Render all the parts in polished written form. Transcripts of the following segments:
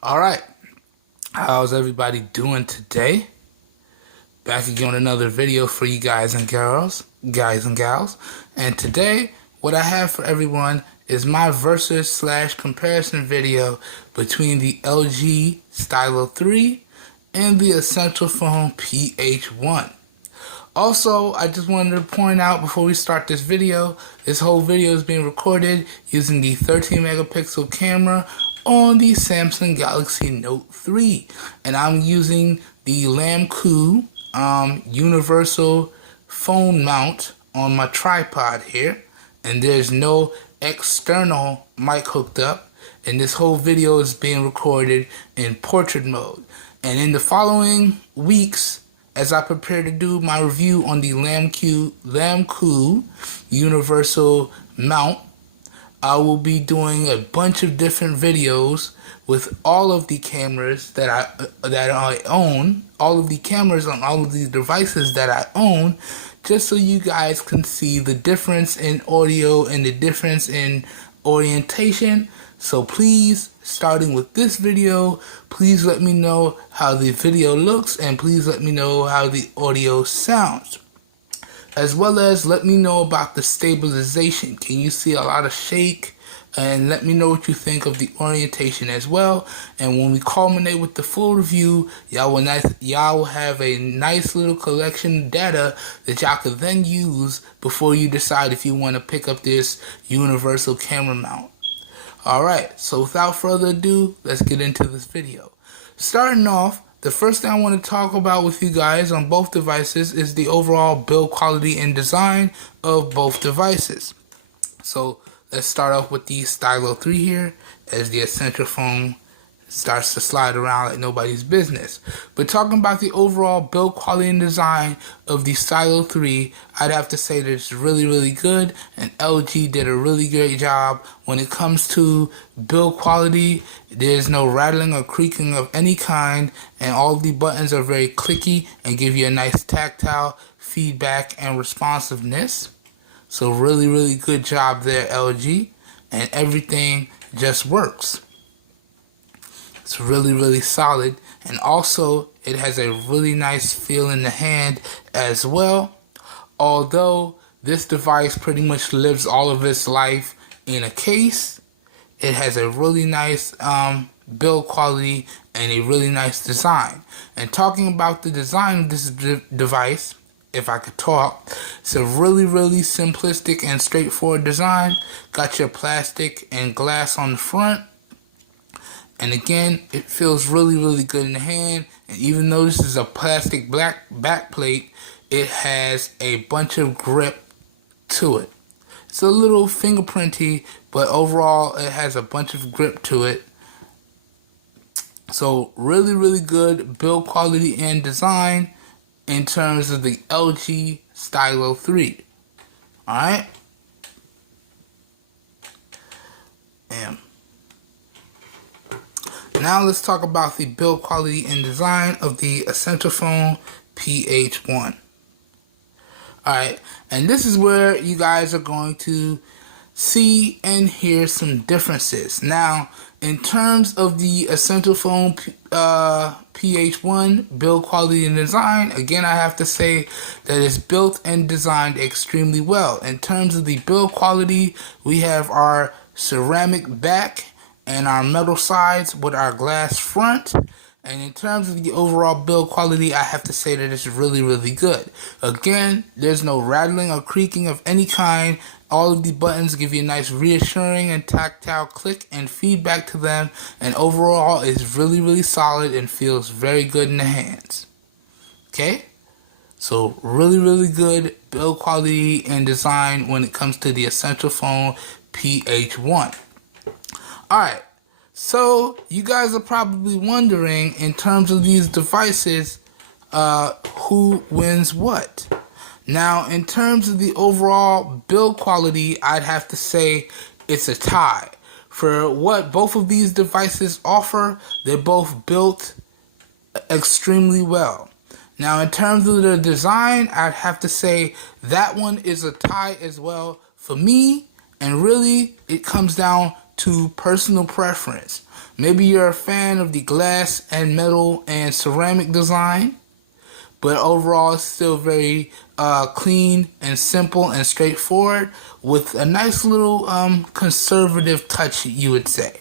Alright, how's everybody doing today? Back again with another video for you guys and gals. And today, what I have for everyone is my versus/comparison video between the LG Stylo 3 and the Essential Phone PH1. Also, I just wanted to point out before we start this whole video is being recorded using the 13 megapixel camera on the Samsung Galaxy Note 3, and I'm using the Lamco universal phone mount on my tripod here, and there's no external mic hooked up, and this whole video is being recorded in portrait mode. And in the following weeks, as I prepare to do my review on the Lamco universal mount, I will be doing a bunch of different videos with all of the cameras that I own, all of the cameras on all of these devices that I own, just so you guys can see the difference in audio and the difference in orientation. So please, starting with this video, please let me know how the video looks, and please let me know how the audio sounds. As well as let me know about the stabilization. Can you see a lot of shake? And let me know what you think of the orientation as well. And when we culminate with the full review, y'all will have a nice little collection of data that y'all could then use before you decide if you want to pick up this universal camera mount. Alright, so without further ado, let's get into this video. Starting off, the first thing I want to talk about with you guys on both devices is the overall build quality and design of both devices. So let's start off with the Stylo 3 here, as the Essential Phone starts to slide around like nobody's business. But talking about the overall build quality and design of the Stylo 3, I'd have to say that it's really good, and LG did a really great job when it comes to build quality. There's no rattling or creaking of any kind, and all of the buttons are very clicky and give you a nice tactile feedback and responsiveness. So really good job there, LG, and everything just works. It's really solid, and also it has a really nice feel in the hand as well. Although this device pretty much lives all of its life in a case, it has a really nice build quality and a really nice design. And talking about the design of this device, if I could talk, it's a really simplistic and straightforward design. Got your plastic and glass on the front. And again, it feels really good in the hand. And even though this is a plastic black backplate, it has a bunch of grip to it. It's a little fingerprinty, but overall it has a bunch of grip to it. So really good build quality and design in terms of the LG Stylo 3. Alright? Now let's talk about the build quality and design of the Essential Phone PH1. Alright, and this is where you guys are going to see and hear some differences. Now, in terms of the Essential Phone PH1 build quality and design, again, I have to say that it's built and designed extremely well. In terms of the build quality, we have our ceramic back and our metal sides with our glass front. And in terms of the overall build quality, I have to say that it's really good. Again, there's no rattling or creaking of any kind. All of the buttons give you a nice reassuring and tactile click and feedback to them, and overall it's really solid and feels very good in the hands. Okay? So really good build quality and design when it comes to the Essential Phone PH1. Alright, so you guys are probably wondering, in terms of these devices, who wins what? Now, in terms of the overall build quality, I'd have to say it's a tie. For what both of these devices offer, they're both built extremely well. Now, in terms of the design, I'd have to say that one is a tie as well for me, and really it comes down to personal preference. Maybe you're a fan of the glass and metal and ceramic design, but overall it's still very clean and simple and straightforward with a nice little conservative touch, you would say.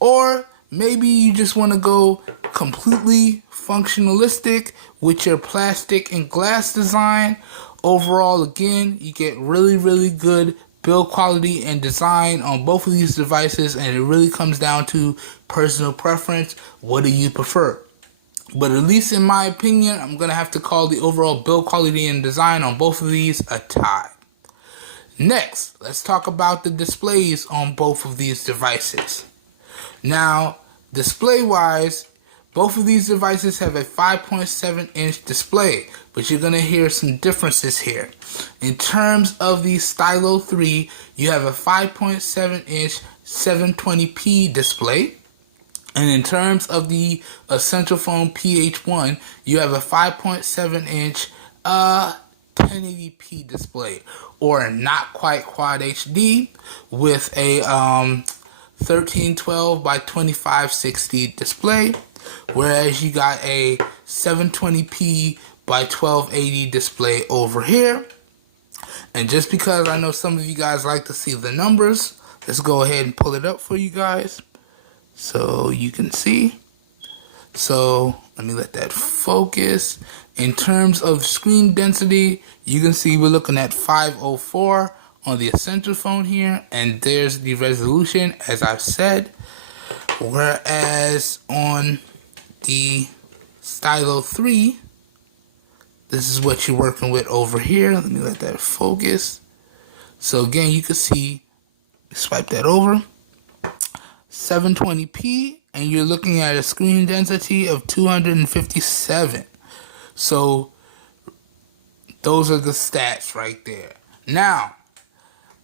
Or maybe you just want to go completely functionalistic with your plastic and glass design. Overall, again, you get really good build quality and design on both of these devices, and it really comes down to personal preference. What do you prefer? But at least in my opinion, I'm going to have to call the overall build quality and design on both of these a tie. Next, let's talk about the displays on both of these devices. Now, display-wise, both of these devices have a 5.7-inch display, but you're going to hear some differences here. In terms of the Stylo 3, you have a 5.7-inch 720p display. And in terms of the Phone PH1, you have a 5.7-inch 1080p display, or not quite Quad HD, with a 1312 by 2560 display, whereas you got a 720p by 1280 display over here. And just because I know some of you guys like to see the numbers, let's go ahead and pull it up for you guys so you can see. So let me let that focus. In terms of screen density, you can see we're looking at 504 on the Essential phone here, and there's the resolution, as I've said. Whereas on the Stylo 3, this is what you're working with over here. Let me let that focus. So again, you can see, swipe that over, 720p, and you're looking at a screen density of 257. So those are the stats right there. Now,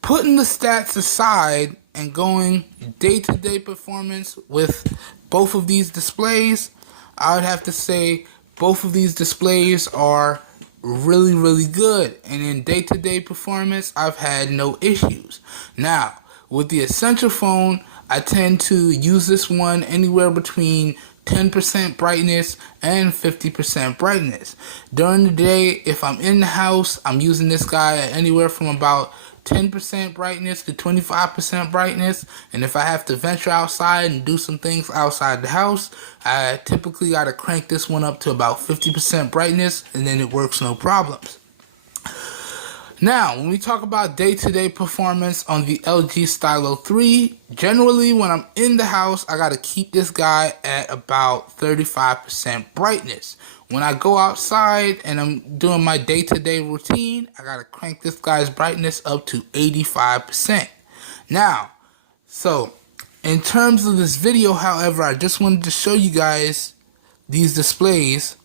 putting the stats aside and going day-to-day performance with both of these displays, I would have to say both of these displays are really good. And in day-to-day performance, I've had no issues. Now, with the Essential phone, I tend to use this one anywhere between 10% brightness and 50% brightness. During the day, if I'm in the house, I'm using this guy at anywhere from about 10% brightness to 25% brightness. And if I have to venture outside and do some things outside the house, I typically got to crank this one up to about 50% brightness, and then it works no problems. Now, when we talk about day-to-day performance on the LG Stylo 3, generally when I'm in the house, I got to keep this guy at about 35% brightness. When I go outside and I'm doing my day-to-day routine, I got to crank this guy's brightness up to 85%. Now, so in terms of this video, however, I just wanted to show you guys these displays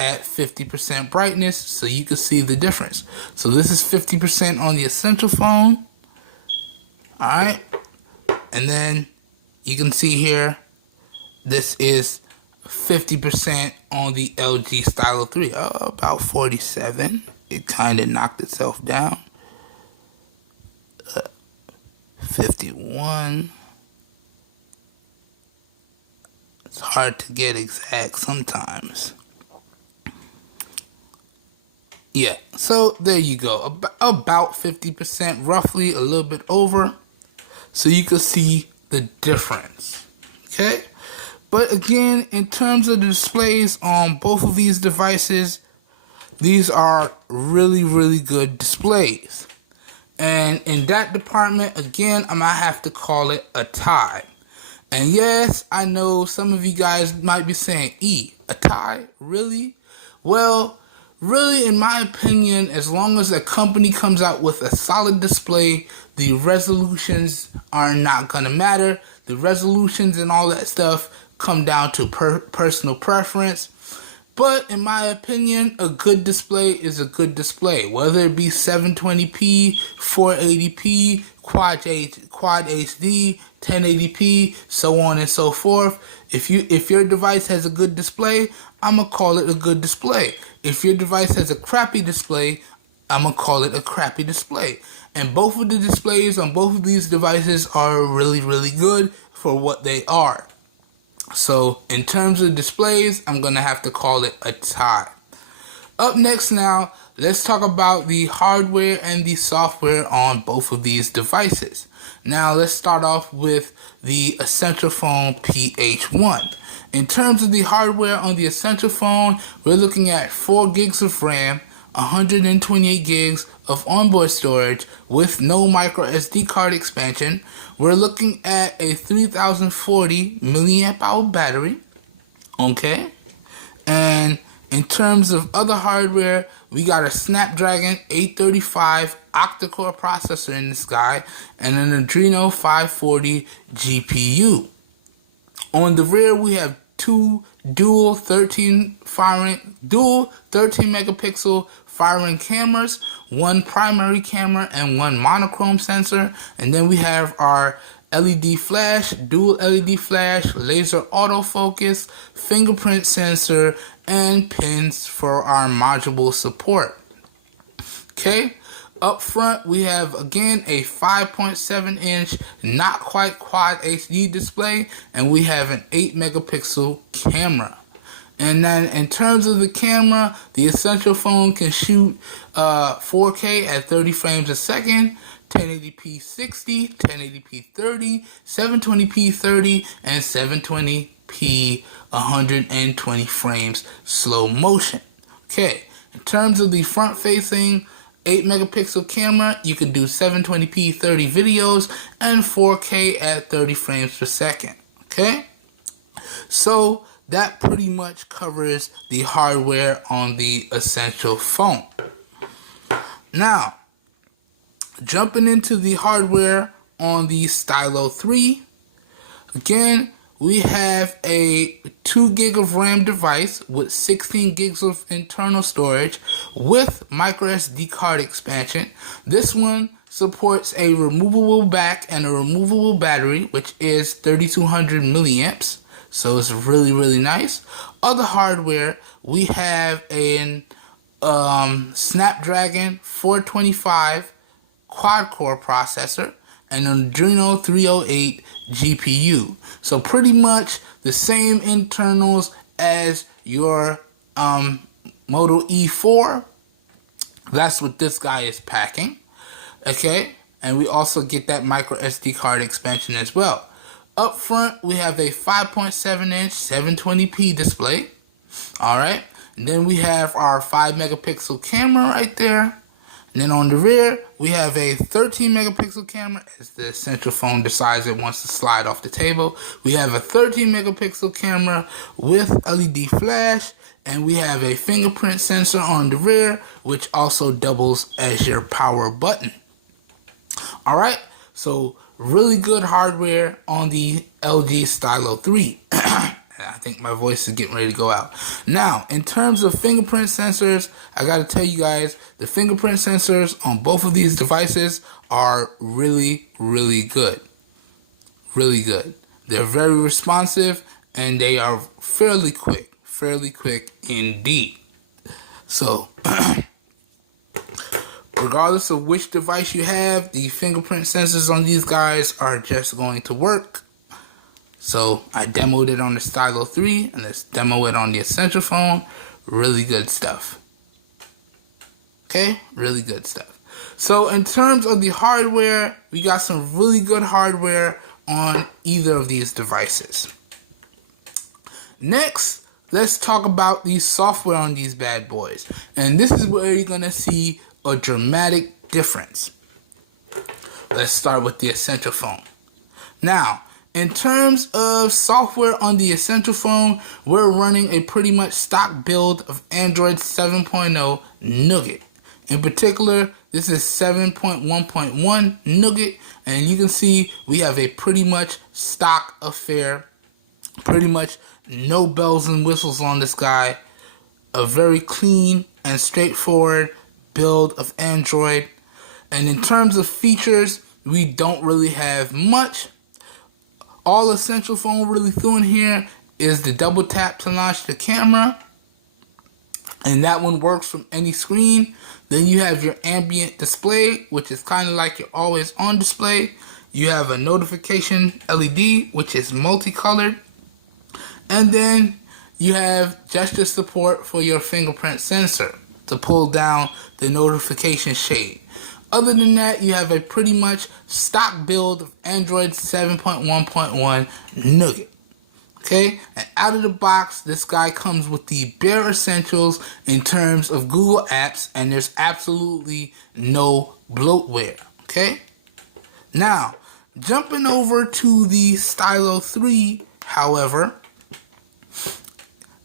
at 50% brightness so you can see the difference. So this is 50% on the Essential phone. Alright. And then you can see here, this is 50% on the LG Stylo 3. About 47. It kind of knocked itself down. 51. It's hard to get exact sometimes. Yeah, so there you go. About 50%, roughly, a little bit over. So you can see the difference. Okay? But again, in terms of the displays on both of these devices, these are really good displays. And in that department, again, I might have to call it a tie. And yes, I know some of you guys might be saying, a tie? Really? Well, really, in my opinion, as long as a company comes out with a solid display, the resolutions are not going to matter. The resolutions and all that stuff come down to personal preference. But in my opinion, a good display is a good display. Whether it be 720p, 480p, Quad HD, 1080p, so on and so forth. If your device has a good display, I'm going to call it a good display. If your device has a crappy display, I'm going to call it a crappy display. And both of the displays on both of these devices are really good for what they are. So in terms of displays, I'm going to have to call it a tie. Up next now, let's talk about the hardware and the software on both of these devices. Now let's start off with the Essential Phone PH1. In terms of the hardware on the Essential Phone, we're looking at 4 gigs of RAM, 128 gigs of onboard storage with no microSD card expansion. We're looking at a 3040 milliamp hour battery. Okay, and in terms of other hardware, we got a Snapdragon 835 octa-core processor in this guy and an Adreno 540 GPU. On the rear, we have two dual 13 megapixel firing cameras, one primary camera and one monochrome sensor, and then we have our LED flash, dual LED flash, laser autofocus, fingerprint sensor, and pins for our module support. Okay, up front we have again a 5.7 inch not quite quad HD display, and we have an 8 megapixel camera. And then in terms of the camera, the Essential Phone can shoot 4K at 30 frames a second, 1080p 60, 1080p 30, 720p 30, and 720p 120 frames slow motion. Okay, in terms of the front facing 8 megapixel camera, you can do 720p 30 videos and 4K at 30 frames per second. Okay, so that pretty much covers the hardware on the Essential Phone. Now, jumping into the hardware on the Stylo 3, again, we have a 2 gig of RAM device with 16 gigs of internal storage with microSD card expansion. This one supports a removable back and a removable battery, which is 3200 milliamps. So it's really, really nice. Other hardware, we have an Snapdragon 425 quad-core processor and an Adreno 308 GPU. So pretty much the same internals as your Moto E4. That's what this guy is packing. Okay, and we also get that microSD card expansion as well. Up front, we have a 5.7 inch 720p display. Alright, and then we have our 5 megapixel camera right there. And then on the rear, we have a 13 megapixel camera as the Essential Phone decides it wants to slide off the table. We have a 13 megapixel camera with LED flash, and we have a fingerprint sensor on the rear, which also doubles as your power button. Alright, so really good hardware on the LG Stylo 3. I think my voice is getting ready to go out. Now, in terms of fingerprint sensors, I gotta tell you guys, the fingerprint sensors on both of these devices are really, really good. Really good. They're very responsive, and they are fairly quick indeed. So, regardless of which device you have, the fingerprint sensors on these guys are just going to work. So I demoed it on the Stylo 3, and let's demo it on the Essential Phone. Really good stuff. Okay, really good stuff. So in terms of the hardware, we got some really good hardware on either of these devices. Next, let's talk about the software on these bad boys. And this is where you're going to see a dramatic difference. Let's start with the Essential Phone. Now, in terms of software on the Essential Phone, we're running a pretty much stock build of Android 7.0 Nougat. In particular, this is 7.1.1 Nougat, and you can see we have a pretty much stock affair, pretty much no bells and whistles on this guy, a very clean and straightforward build of Android. And in terms of features, we don't really have much. All Essential Phone really threw in here is the double tap to launch the camera, and that one works from any screen. Then you have your ambient display, which is kind of like your always on display. You have a notification LED, which is multicolored. And then you have gesture support for your fingerprint sensor to pull down the notification shade. Other than that, you have a pretty much stock build of Android 7.1.1 Nougat. Okay, and out of the box, this guy comes with the bare essentials in terms of Google Apps, and there's absolutely no bloatware. Okay, now jumping over to the Stylo 3, however,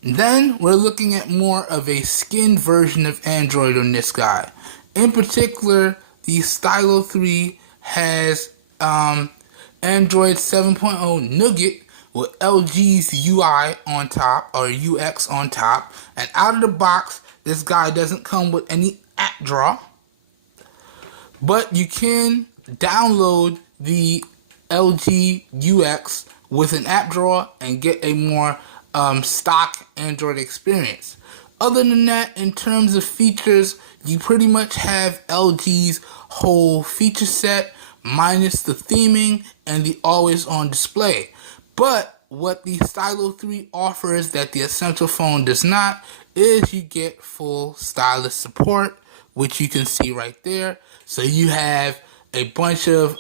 then we're looking at more of a skinned version of Android on this guy. In particular, the Stylo 3 has Android 7.0 Nougat with LG's UI on top, or UX on top. And out of the box, this guy doesn't come with any app drawer, but you can download the LG UX with an app drawer and get a more stock Android experience. Other than that, in terms of features, you pretty much have LG's whole feature set minus the theming and the always on display. But what the Stylo 3 offers that the Essential phone does not is you get full Stylus support, which you can see right there. So you have a bunch of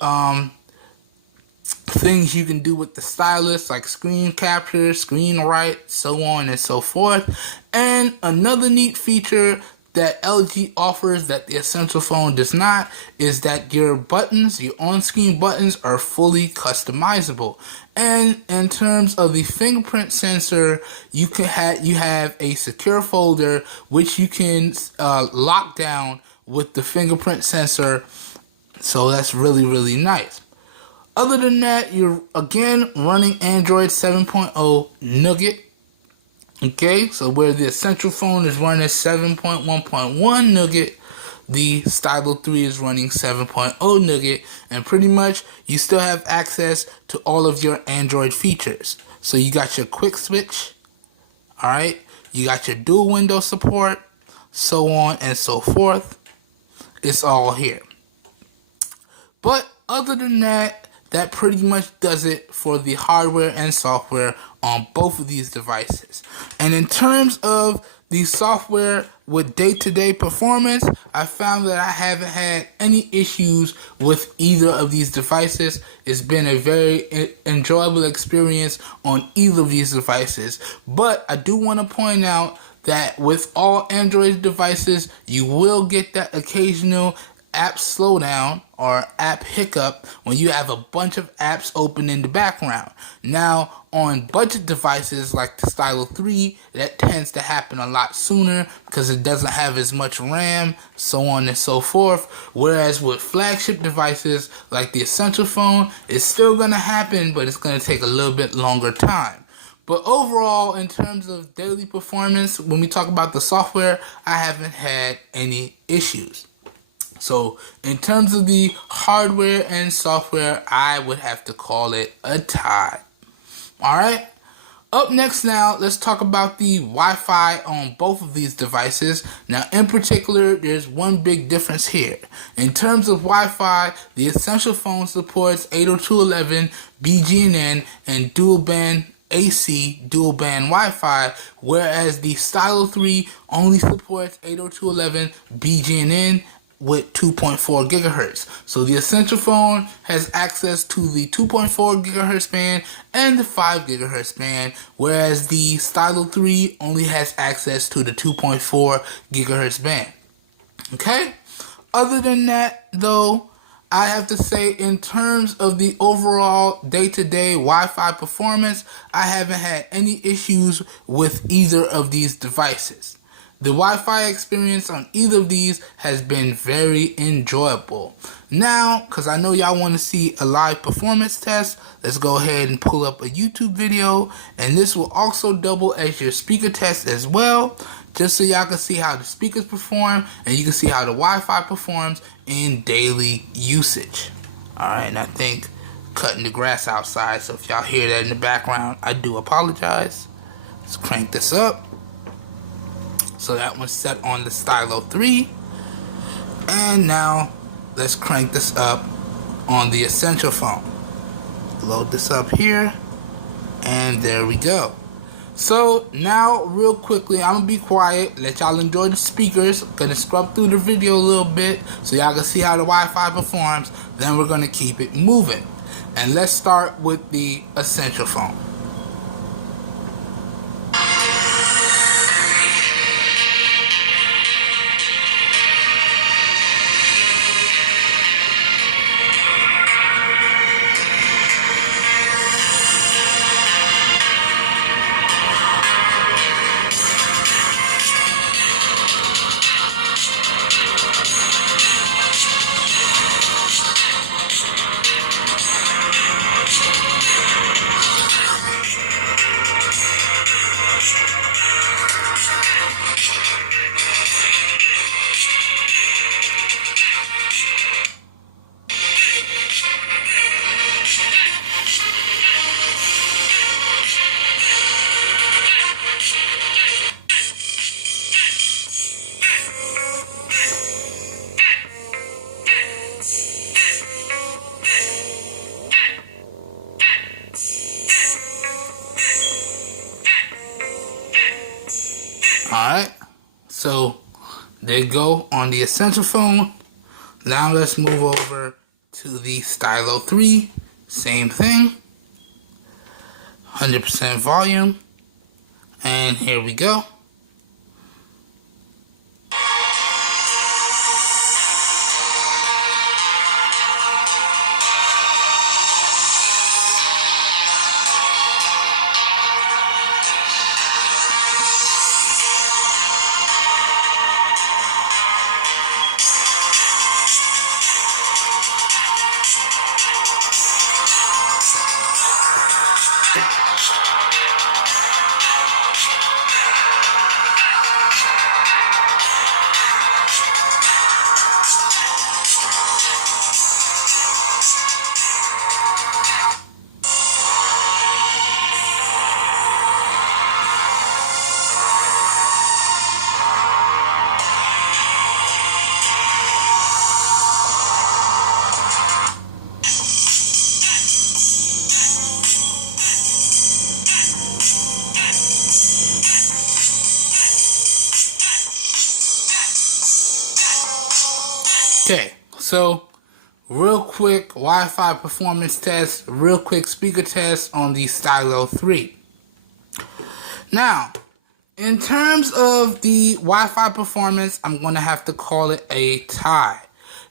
things you can do with the stylus, like screen capture, screen write, so on and so forth. And another neat feature that LG offers that the Essential phone does not is that your buttons, your on-screen buttons, are fully customizable. And in terms of the fingerprint sensor, you have a secure folder which you can lock down with the fingerprint sensor. So that's really, really nice. Other than that, you're again running Android 7.0 Nougat. Okay, so where the Essential phone is running 7.1.1 Nougat, the Stylo 3 is running 7.0 Nougat, and pretty much you still have access to all of your Android features. So you got your quick switch, alright, you got your dual window support, so on and so forth. It's all here. But other than that, that pretty much does it for the hardware and software on both of these devices. And in terms of the software with day-to-day performance, I found that I haven't had any issues with either of these devices. It's been a very enjoyable experience on either of these devices. But I do want to point out that with all Android devices, you will get that occasional app slowdown or app hiccup when you have a bunch of apps open in the background. Now, on budget devices like the Stylo 3, that tends to happen a lot sooner because it doesn't have as much RAM, so on and so forth. Whereas with flagship devices like the Essential phone, it's still going to happen, but it's going to take a little bit longer time. But overall, in terms of daily performance, when we talk about the software, I haven't had any issues. So in terms of the hardware and software, I would have to call it a tie. Alright, up next now, let's talk about the Wi-Fi on both of these devices. Now in particular, there's one big difference here. In terms of Wi-Fi, the Essential phone supports 802.11 BGNN and dual band AC dual band Wi-Fi, whereas the Stylo 3 only supports 802.11 BGNN with 2.4 gigahertz. So the Essential phone has access to the 2.4 gigahertz band and the 5 gigahertz band, whereas the Stylo 3 only has access to the 2.4 gigahertz band. Okay? Other than that, though, I have to say in terms of the overall day-to-day Wi-Fi performance, I haven't had any issues with either of these devices. The Wi-Fi experience on either of these has been very enjoyable. Now, because I know y'all want to see a live performance test, let's go ahead and pull up a YouTube video. And this will also double as your speaker test as well, just so y'all can see how the speakers perform and you can see how the Wi-Fi performs in daily usage. Alright, and I think cutting the grass outside, so if y'all hear that in the background, I do apologize. Let's crank this up. So that one's set on the Stylo 3. And now let's crank this up on the Essential phone. Load this up here. And there we go. So now, real quickly, I'm gonna be quiet, let y'all enjoy the speakers. Gonna scrub through the video a little bit so y'all can see how the Wi-Fi performs. Then we're gonna keep it moving. And let's start with the Essential phone. Alright, so they go on the Essential phone. Now let's move over to the Stylo 3. Same thing. 100% volume. And here we go. Okay, so real quick Wi-Fi performance test, real quick speaker test on the Stylo 3. Now, in terms of the Wi-Fi performance, I'm going to have to call it a tie.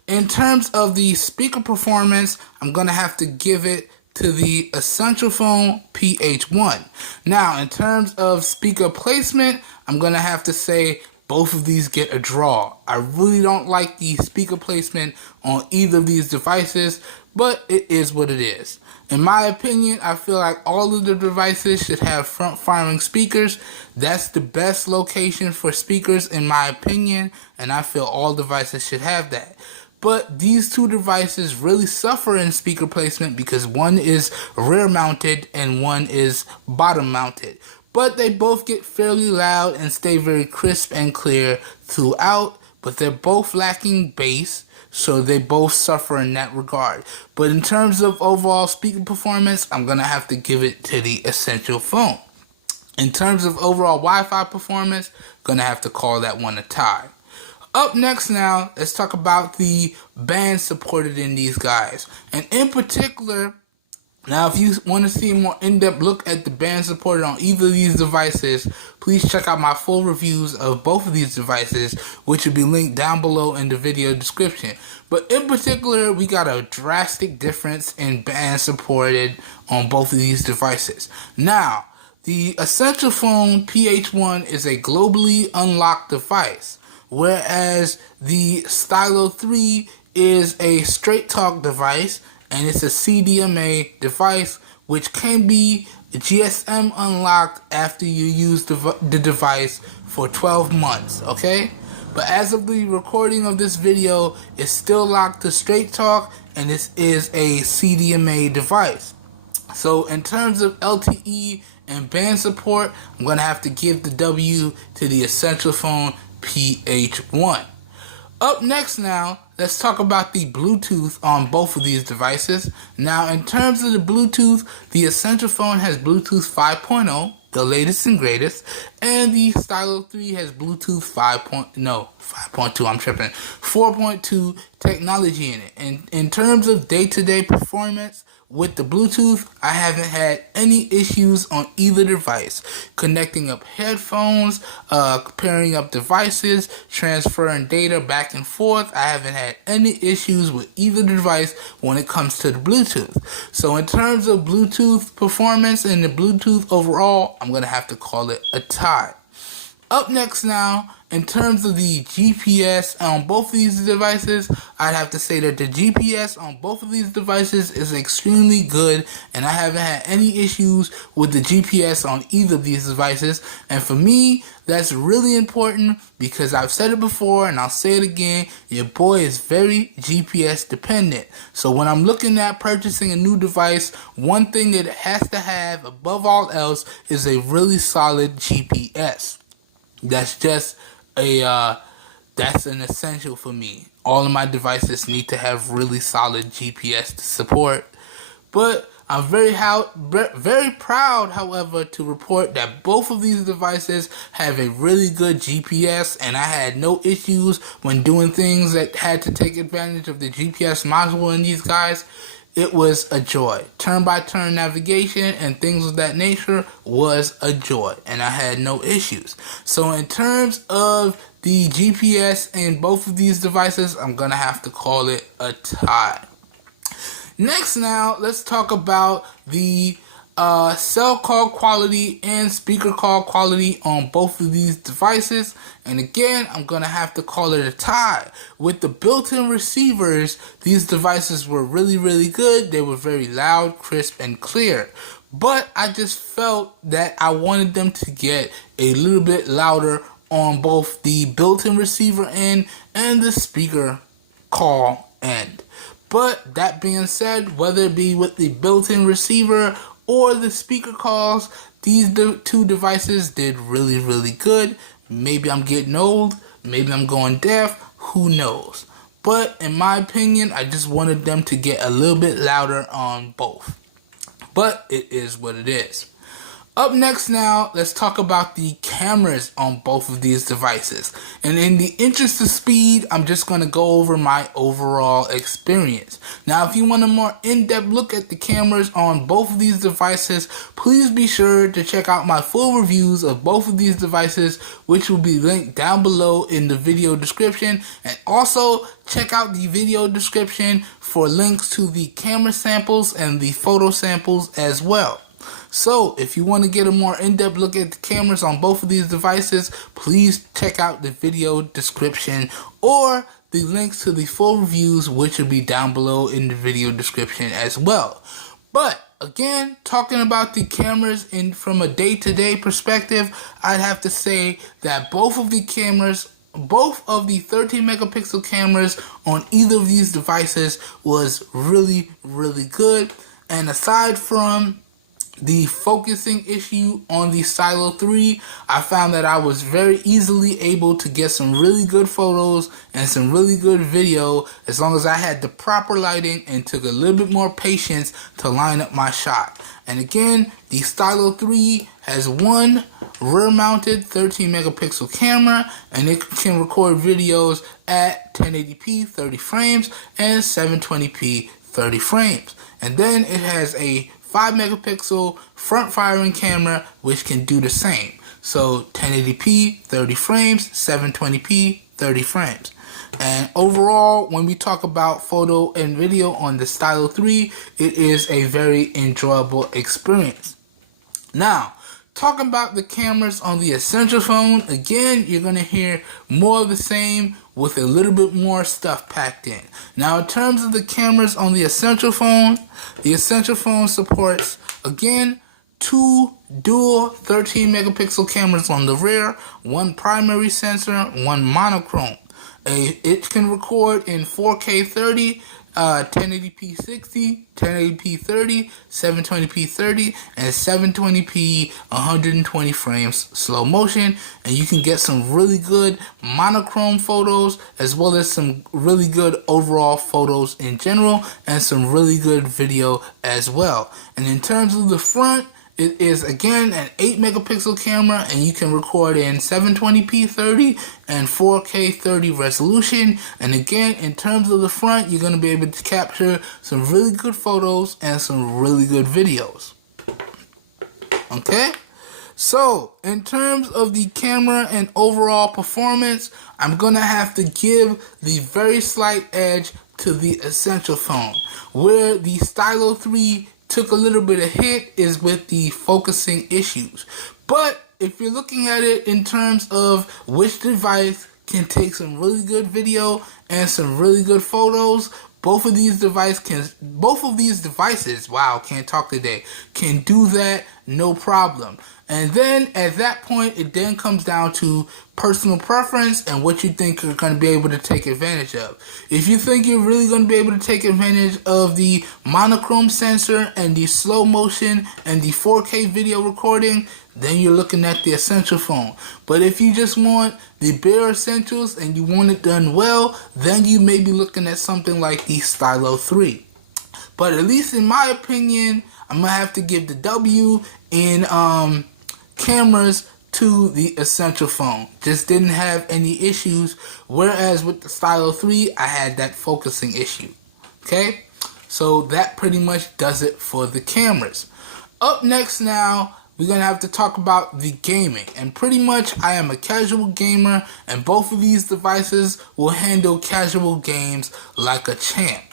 In terms of the speaker performance, I'm going to have to give it to the Essential Phone PH1. Now, in terms of speaker placement, I'm going to have to say both of these get a draw. I really don't like the speaker placement on either of these devices, but it is what it is. In my opinion, I feel like all of the devices should have front-firing speakers. That's the best location for speakers in my opinion, and I feel all devices should have that. But these two devices really suffer in speaker placement because one is rear mounted and one is bottom mounted. But they both get fairly loud and stay very crisp and clear throughout, but they're both lacking bass, so they both suffer in that regard. But in terms of overall speaker performance, I'm going to have to give it to the Essential phone. In terms of overall Wi-Fi performance, I'm going to have to call that one a tie. Up next now, let's talk about the bands supported in these guys. And in particular, now if you want to see a more in-depth look at the bands supported on either of these devices, please check out my full reviews of both of these devices, which will be linked down below in the video description. But in particular, we got a drastic difference in bands supported on both of these devices. Now, the Essential Phone PH1 is a globally unlocked device, whereas the Stylo 3 is a straight talk device, and it's a CDMA device which can be GSM unlocked after you use the device for 12 months, okay? But as of the recording of this video, it's still locked to straight talk, and this is a CDMA device. So in terms of LTE and band support, I'm going to have to give the W to the Essential Phone PH1. Up next now, let's talk about the Bluetooth on both of these devices. Now, in terms of the Bluetooth, the Essential Phone has Bluetooth 5.0, the latest and greatest, and the Stylo 3 has Bluetooth 4.2 technology in it. And in terms of day-to-day performance with the Bluetooth, I haven't had any issues on either device. Connecting up headphones, pairing up devices, transferring data back and forth, I haven't had any issues with either device when it comes to the Bluetooth. So in terms of Bluetooth performance and the Bluetooth overall, I'm going to have to call it a tie. Up next now, in terms of the GPS on both of these devices, I'd have to say that the GPS on both of these devices is extremely good, and I haven't had any issues with the GPS on either of these devices. And for me, that's really important because I've said it before and I'll say it again, your boy is very GPS dependent. So when I'm looking at purchasing a new device, one thing that it has to have above all else is a really solid GPS. That's just that's an essential for me. All of my devices need to have really solid GPS support. But I'm very proud, however, to report that both of these devices have a really good GPS, and I had no issues when doing things that had to take advantage of the GPS module in these guys. It was a joy. Turn-by-turn navigation and things of that nature was a joy, and I had no issues. So in terms of the GPS in both of these devices, I'm going to have to call it a tie. Next now, let's talk about the cell call quality and speaker call quality on both of these devices. And again, I'm going to have to call it a tie. With the built-in receivers, these devices were really, really good. They were very loud, crisp, and clear. But I just felt that I wanted them to get a little bit louder on both the built-in receiver end and the speaker call end. But that being said, whether it be with the built-in receiver or the speaker calls, these two devices did really, really good. Maybe I'm getting old, maybe I'm going deaf, who knows. But in my opinion, I just wanted them to get a little bit louder on both. But it is what it is. Up next now, let's talk about the cameras on both of these devices. And in the interest of speed, I'm just going to go over my overall experience. Now, if you want a more in-depth look at the cameras on both of these devices, please be sure to check out my full reviews of both of these devices, which will be linked down below in the video description. And also, check out the video description for links to the camera samples and the photo samples as well. So, if you want to get a more in-depth look at the cameras on both of these devices, please check out the video description or the links to the full reviews, which will be down below in the video description as well. But, again, talking about the cameras from a day-to-day perspective, I'd have to say that both of the 13 megapixel cameras on either of these devices was really, really good. And aside from the focusing issue on the Stylo 3, I found that I was very easily able to get some really good photos and some really good video as long as I had the proper lighting and took a little bit more patience to line up my shot. And again, the Stylo 3 has one rear-mounted 13 megapixel camera, and it can record videos at 1080p 30 frames and 720p 30 frames. And then it has a 5 megapixel front firing camera which can do the same. So 1080p 30 frames, 720p 30 frames. And overall, when we talk about photo and video on the Stylo 3, it is a very enjoyable experience. Now, talking about the cameras on the Essential phone, again, you're going to hear more of the same with a little bit more stuff packed in. Now, in terms of the cameras on the Essential phone supports, again, two dual 13 megapixel cameras on the rear, one primary sensor, one monochrome. It can record in 4K 30, 1080p 60, 1080p 30, 720p 30, and 720p 120 frames slow motion. And you can get some really good monochrome photos as well as some really good overall photos in general and some really good video as well. And in terms of the front It is again an 8 megapixel camera, and you can record in 720p 30 and 4K 30 resolution. And again, in terms of the front, you're going to be able to capture some really good photos and some really good videos. Okay? So, in terms of the camera and overall performance, I'm going to have to give the very slight edge to the Essential phone. Where the Stylo 3 took a little bit of hit is with the focusing issues. But if you're looking at it in terms of which device can take some really good video and some really good photos, both of these devices, wow, can't talk today, can do that no problem. And then at that point, it then comes down to personal preference and what you think you're going to be able to take advantage of. If you think you're really going to be able to take advantage of the monochrome sensor and the slow motion and the 4K video recording, then you're looking at the Essential phone. But if you just want the bare essentials and you want it done well, then you may be looking at something like the Stylo 3. But at least in my opinion, I'm going to have to give the W in cameras to the Essential phone. Just didn't have any issues, whereas with the Stylo 3, I had that focusing issue. Okay? So that pretty much does it for the cameras. Up next now, we're going to have to talk about the gaming. And pretty much I am a casual gamer, and both of these devices will handle casual games like a champ.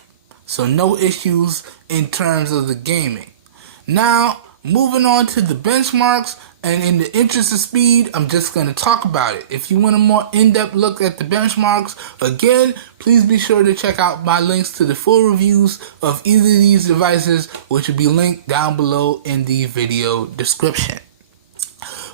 So no issues in terms of the gaming. Now, moving on to the benchmarks, and in the interest of speed, I'm just going to talk about it. If you want a more in-depth look at the benchmarks, again, please be sure to check out my links to the full reviews of either of these devices, which will be linked down below in the video description.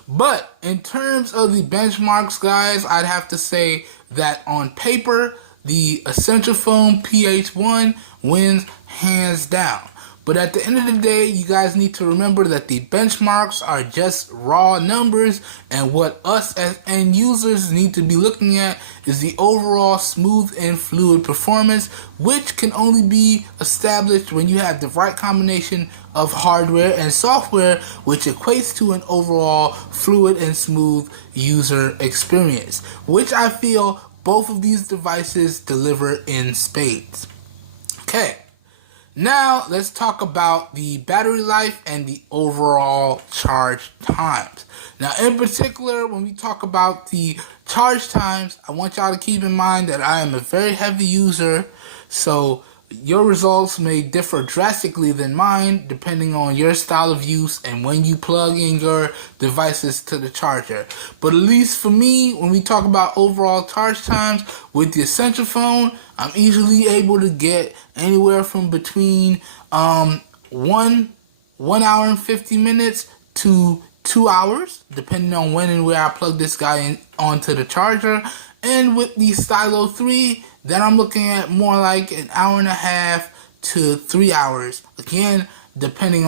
But in terms of the benchmarks, guys, I'd have to say that on paper, the Essential Phone PH1 wins hands down. But at the end of the day, you guys need to remember that the benchmarks are just raw numbers, and what us as end users need to be looking at is the overall smooth and fluid performance, which can only be established when you have the right combination of hardware and software, which equates to an overall fluid and smooth user experience, which I feel both of these devices deliver in spades. Okay. Now, let's talk about the battery life and the overall charge times. Now, in particular, when we talk about the charge times, I want y'all to keep in mind that I am a very heavy user, so your results may differ drastically than mine depending on your style of use and when you plug in your devices to the charger. But at least for me, when we talk about overall charge times with the Essential phone, I'm easily able to get anywhere from between 1 hour and 50 minutes to 2 hours, depending on when and where I plug this guy in onto the charger. And with the Stylo 3, then I'm looking at more like an hour and a half to 3 hours, again, depending